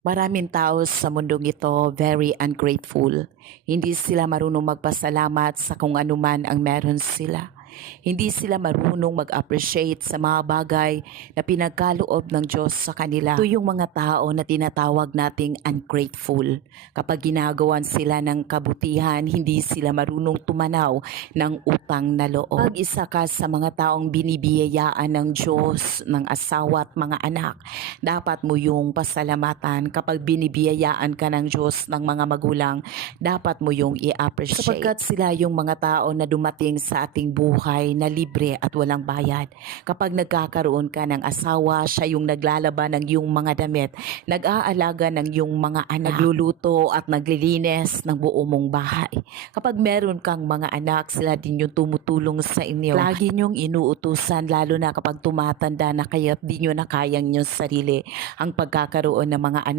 Maraming tao sa mundong ito very ungrateful. Hindi sila marunong magpasalamat sa kung anuman ang meron sila. Hindi sila marunong mag-appreciate sa mga bagay na pinagkaloob ng Diyos sa kanila. Ito yung mga tao na tinatawag nating ungrateful. Kapag ginagawan sila ng kabutihan, hindi sila marunong tumanaw ng utang na loob. Pag isa ka sa mga taong binibiyayaan ng Diyos, ng asawa at mga anak, dapat mo yung pasalamatan. Kapag binibiyayaan ka ng Diyos ng mga magulang, dapat mo yung i-appreciate. Sapagkat sila yung mga tao na dumating sa ating buhay na libre at walang bayad. Kapag nagkakaroon ka ng asawa, siya yung naglalaban ng iyong mga damit, nag-aalaga ng iyong mga anak, nagluluto at naglilinis ng buo mong bahay. Kapag meron kang mga anak, sila din yung tumutulong sa inyo. Lagi niyong inuutusan, lalo na kapag tumatanda na kayo at di nyo na kayang inyong sarili ang pagkakaroon ng mga anak.